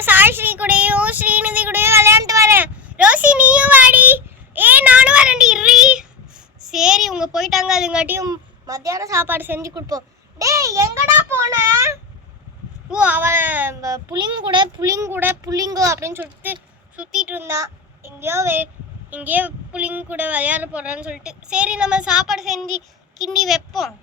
நம்ம சாய்ஸ்ரீ கூடயும் ஸ்ரீநிதி கூடயும் விளையாண்டு வரேன். ரோசி நீயும் வாடி. நானும் வரேன்டி இறி. சரி உங்க போயிட்டாங்க, அதுங்காட்டியும் மத்தியானம் சாப்பாடு செஞ்சு கொடுப்போம். டேய் எங்கடா போன? ஓ அவன் புளிங்கோ அப்படின்னு சொல்லிட்டு சுத்திட்டு இருந்தான். எங்கேயோ புளிங்க கூட விளையாட போறான்னு சொல்லிட்டு சரி நம்ம சாப்பாடு செஞ்சு கிண்டி வைப்போம்.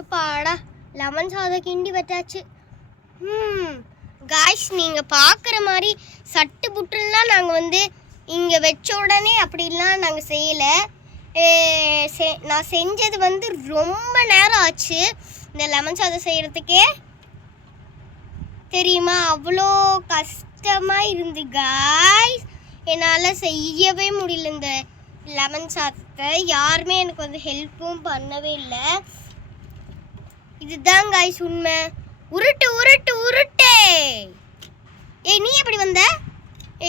எப்பாடா லெமன் சாதம் கிண்டி வச்சாச்சு. காய்ஸ் நீங்கள் பார்க்குற மாதிரி சட்டு புட்டுலாம் நாங்கள் இங்கே வச்ச உடனே அப்படிலாம் நாங்கள் செய்யலை. நான் செஞ்சது ரொம்ப நேரம் ஆச்சு இந்த லெமன் சாதம் செய்கிறதுக்கே. தெரியுமா, அவ்வளோ கஷ்டமாக இருந்து காய்ஸ். என்னால் செய்யவே முடியல இந்த லெமன் சாதத்தை. யாருமே எனக்கு ஹெல்ப்பும் பண்ணவே இல்லை. இதுதான் காய்ஸ் உண்மை. உருட்டு உருட்டு உருட்டே. நீ எப்படி வந்த?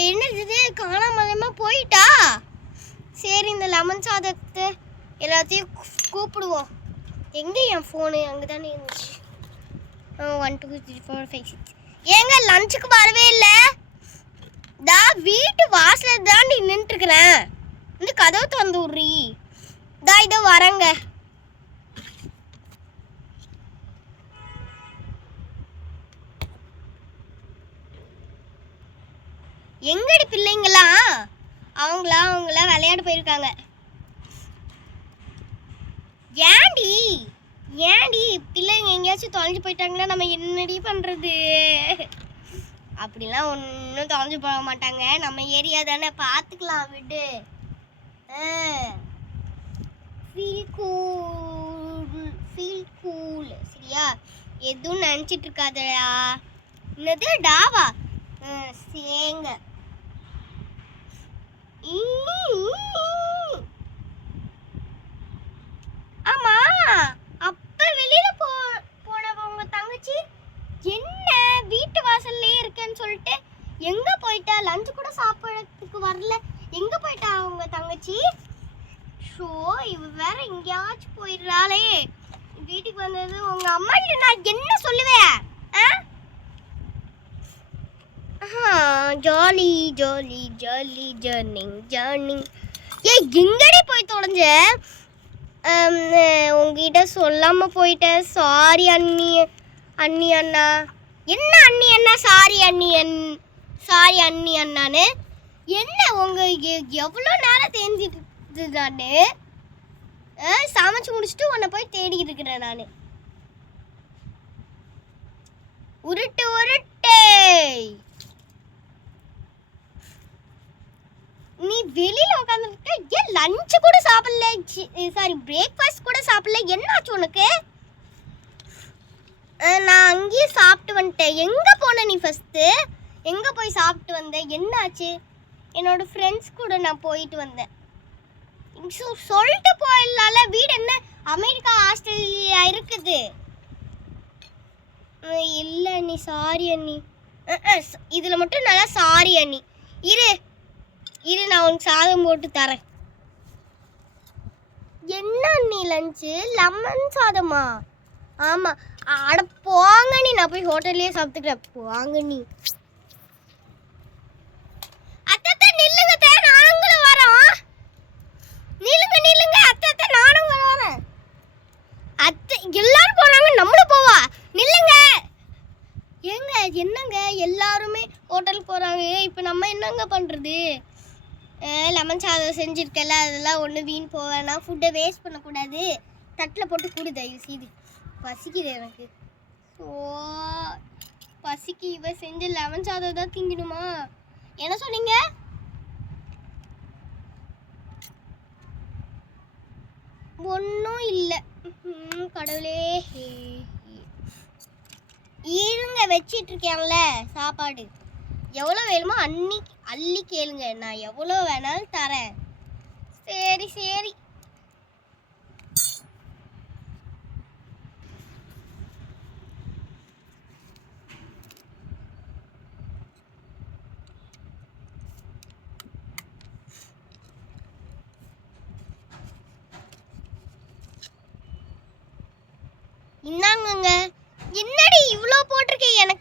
என்னது காணாமலமா போயிட்டா? சரி இந்த லெமன் சாதத்தை எல்லாத்தையும் கூப்பிடுவோம். எங்கே என் ஃபோனு? அங்கே தானே இருந்துச்சு. 1 2 3 4 5 6. ஏங்க லஞ்சுக்கு வரவே இல்லை? வீட்டு வாசலில் தாண்டி நின்றுட்டுருக்குறேன். கதவு திறந்து விட்றி. இதோ வரேங்க. எங்கடி பிள்ளைங்களா? அவங்கள விளையாட போயிருக்காங்க. ஏண்டி பிள்ளைங்க எங்கேயாச்சும் தொலைஞ்சு போயிட்டாங்கன்னா நம்ம என்னடி பண்றது? அப்படிலாம் ஒன்றும் தொலைஞ்சு போக மாட்டாங்க. நம்ம ஏரியா தானே, பார்த்துக்கலாம் விடு. ஃபீல் கூல் சரியா? எதுவும் நினச்சிட்டு இருக்காதடா. என்னது டாவா? சேங்க. ஆமா, அப்ப வெளியில போனவ உங்க தங்கச்சி என்ன வீட்டு வாசல்லே இருக்கேன்னு சொல்லிட்டு எங்க போயிட்டா? லஞ்ச் கூட சாப்பிடறதுக்கு வரல. எங்க போயிட்டா உங்க தங்கச்சி? ஷோ இவ வேற எங்கேயாச்சும் போயிடுறாளே. வீட்டுக்கு வந்தது உங்க அம்மா கிட்ட நான் என்ன சொல்லுவேன்? Jolly jolly jolly journeying journeying. எங்கடி போய் தொலைஞ்ச? உங்ககிட்ட சொல்லாமல் போயிட்டேன். சாரி அண்ணி அண்ணா. என்ன அண்ணி அண்ணா? சாரி அண்ணி அண்ணான்னு என்ன? எவ்வளோ நேரம் தெரிஞ்சிட்டு நான் சமைச்சு முடிச்சுட்டு உன்னை போய் தேடிக்கிட்டு இருக்கிறேன் நான். உருட்டு உருட்டே. நீ வெளியில உட்காந்துருக்க. ஏன் லஞ்ச் கூட சாப்பிடல? சாரி பிரேக்ஃபாஸ்ட் கூட சாப்பிடல. என்ன ஆச்சு உனக்கு? நான் அங்கேயே சாப்பிட்டு வந்துட்டேன். எங்கே போன நீ? ஃபஸ்ட்டு எங்கே போய் சாப்பிட்டு வந்தேன்? என்ன ஆச்சு? என்னோட ஃப்ரெண்ட்ஸ் கூட நான் போயிட்டு வந்தேன். சொல்லிட்டு போயிடலாம்ல. வீடு என்ன அமெரிக்கா ஆஸ்திரேலியா இருக்குது? இல்லை அண்ணி, சாரி அண்ணி. இதில் மட்டும் நல்லா சாரி அண்ணி. இரு நான் உனக்கு சாதம் போட்டு தரேன். என்ன அண்ணி லஞ்சு? லெமன் சாதமா? ஆமாம். அட போங்க நீ, நான் போய் ஹோட்டல்லையே சாப்பிட்டுக்கிறேன். போங்க நீ. அத்தை நில்லுங்க, நாங்களும் வரோம். நில்லுங்க அத்தை, நானும் வரேன். அத்தை எல்லாரும் போறாங்க, நம்மளும் போவா. நில்லுங்க. என்னங்க எல்லாருமே ஹோட்டல் போகிறாங்க. இப்போ நம்ம என்னங்க பண்ணுறது? லெமன் சாதம் செஞ்சுருக்கல, அதெல்லாம் ஒன்றும் வீண் போவேனா. ஃபுட்டை வேஸ்ட் பண்ணக்கூடாது. தட்டில் போட்டு கூடு தயவு செய்து. பசிக்குது எனக்கு. பசிக்கு இவ செஞ்ச லெமன் சாதம் தான் திங்கணுமா? என்ன சொன்னீங்க? ஒன்றும் இல்லை. கடவுளே. இருங்க வச்சிட்டு இருக்கேன்ல சாப்பாடு. எவ்வளோ வேணுமோ அள்ளி கேளுங்க, நான் எவ்வளோ வேணாலும் தரேன். சரி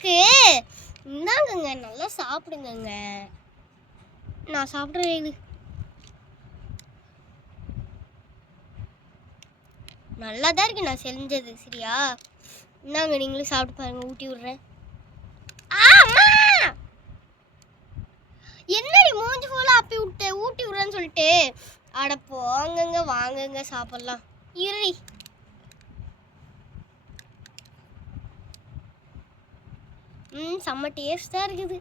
இருக்கு. இந்தாங்கங்க, நல்லா சாப்பிடுங்கங்க. நான் சாப்பிட்றேன். இது நல்லா தான் இருக்கு நான் செஞ்சது. சரியா? இந்தாங்க, நீங்களும் சாப்பிட்டு பாருங்க. ஊட்டி விடுறேன். அம்மா, என்னடி மூஞ்சி ஃபுல்லா அப்பி விட்டு ஊட்டி விடுறேன்னு சொல்லிட்டு? அட போங்கங்க, வாங்கங்க சாப்பிடலாம். இருடி. செம்ம டேஸ்டா இருக்குது.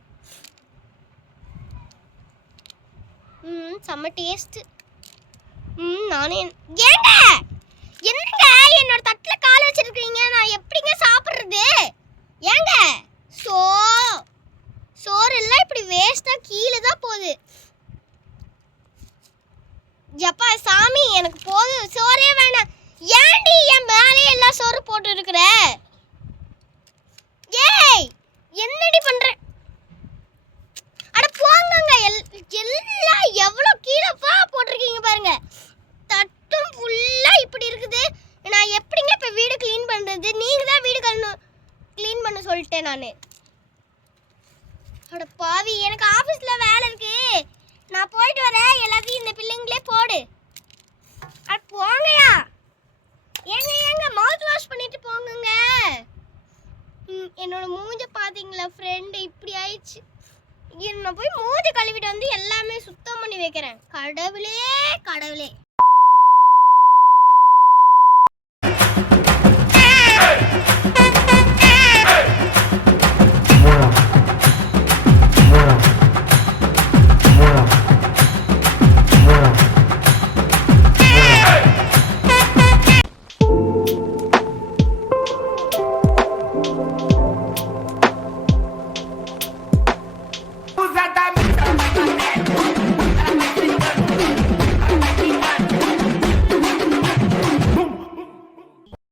செம்ம டேஸ்ட். நானே ஏங்க என்னங்க என்னோட தட்டுல கால் வச்சிருக்கீங்க? நான் எப்படிங்க சாப்பிடுறது? ஏங்க சோறு எல்லாம் இப்படி வேஸ்டா கீழே தான் போகுது. எப்பா சாமி, எனக்கு போதும், சோறே வேணாம். ஏன்டி என் மேலே எல்லாம் சோறு போட்டு இருக்கிற? ஏய், என்னடி பண்ற? அட போங்கங்க, எல்லாம் எவ்வளோ கீழப்பா போட்டிருக்கீங்க பாருங்க. தட்டும் ஃபுல்லா இப்படி இருக்குது. நான் எப்படிங்க இப்போ வீடு க்ளீன் பண்றது? நீங்க தான் வீடு க்ளீன் பண்ண சொல்லிட்டேன் நான். அட பாவி, எனக்கு ஆஃபீஸ்ல வேலை இருக்கு, நான் போயிட்டு வரேன். எல்லாத்தையும் இந்த பிள்ளைங்களே போடு. அட போங்கயா. ஏங்க மவுத் வாஷ் பண்ணிட்டு போங்கங்க. என்னோட மூஞ்ச பாத்தீங்களா ஃப்ரெண்ட்? இப்படி ஆயிடுச்சு. நான் போய் மூஞ்ச கழுவிட்டு வந்து எல்லாமே சுத்தம் பண்ணி வைக்கிறேன். கடவுளே.